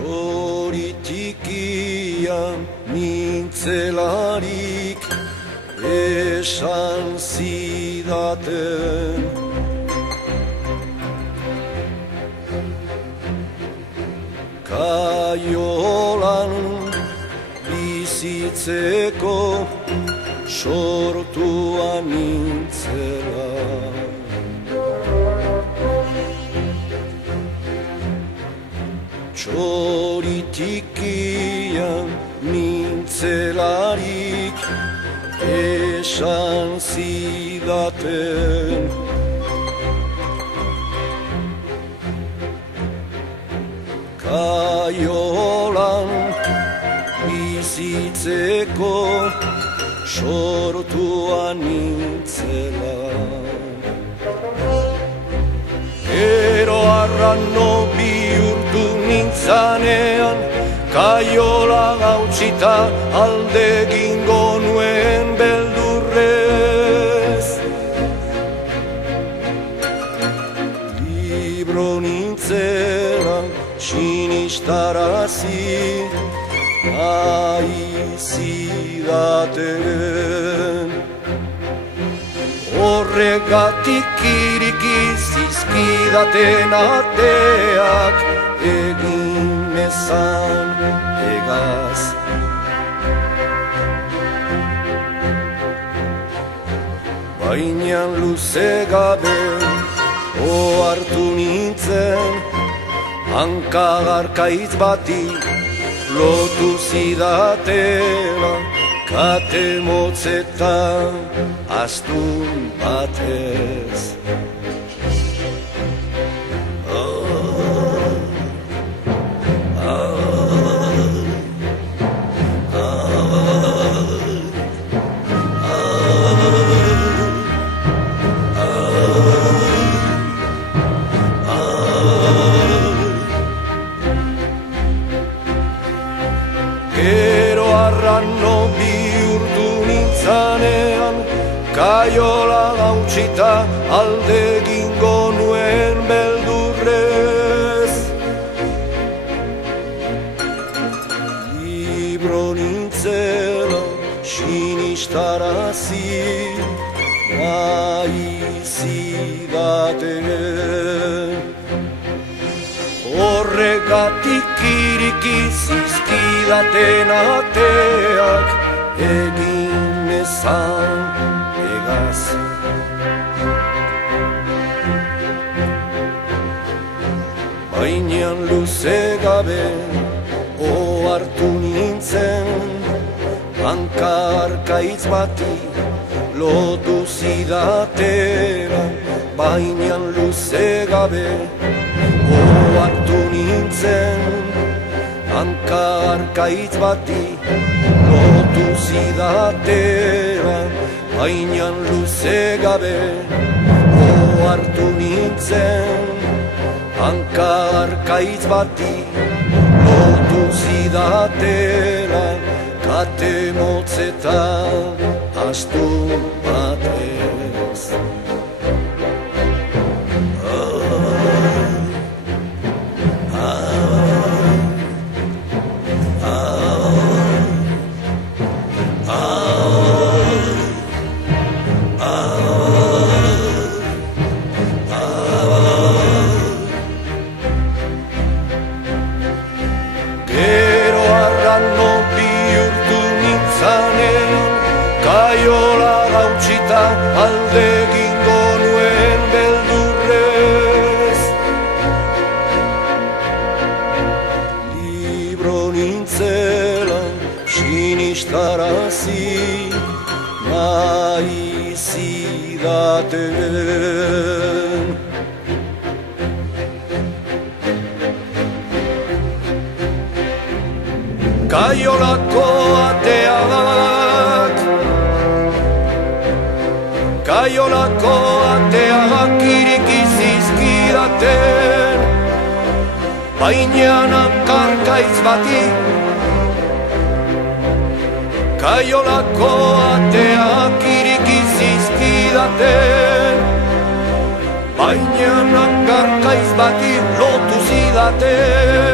Txoritikian nintzelarik esan zidaten. Kaiolan bizitzeko sortua nintzela. Txoritikian nintzelarik esan zidaten. Kaiolan bizitzeko sortua nintzela. Gero arrano bihurtu nintzanean, kaiola hautsita alde egingo nuen beldurrez. Libro nintzela sinistarazi nahi zidaten. Horregatik iriki zizkidaten ateak egin mezan egaz. Baina luze gabe ohartu nintzen, hanka garkaitz bati lotu zidatela, kate motzetan astun batez. Gero arrano bihurtu nintzanean, kaiola hautsita alde egingo nuen beldurrez. Libro nintzela sinistarazi nahi zidaten. Horregatik iriki zizkidaten ateak egin mezan egaz. Baina luze gabe ohartu nintzen, hanka arkaitz bati lotu zidatela. Baina luze gabe ohartu nintzen, hanka arkaitz bati lotu zidatela. Baina luze gabe ohartu nintzen, hanka arkaitz bati lotu zidatela, kate motzetan astun batez. Gero arrano bihurtu nintzanean, kaiola hautsita alde egingo nuen beldurrez. Libro nintzela sinistarazi nahi zidaten. Kaiolako ateak, kaiolako ateak iriki zizkidaten. Baina hankarkaitz bati, kaiolako ateak iriki zizkidaten. Baina hankarkaitz bati lotu zidaten.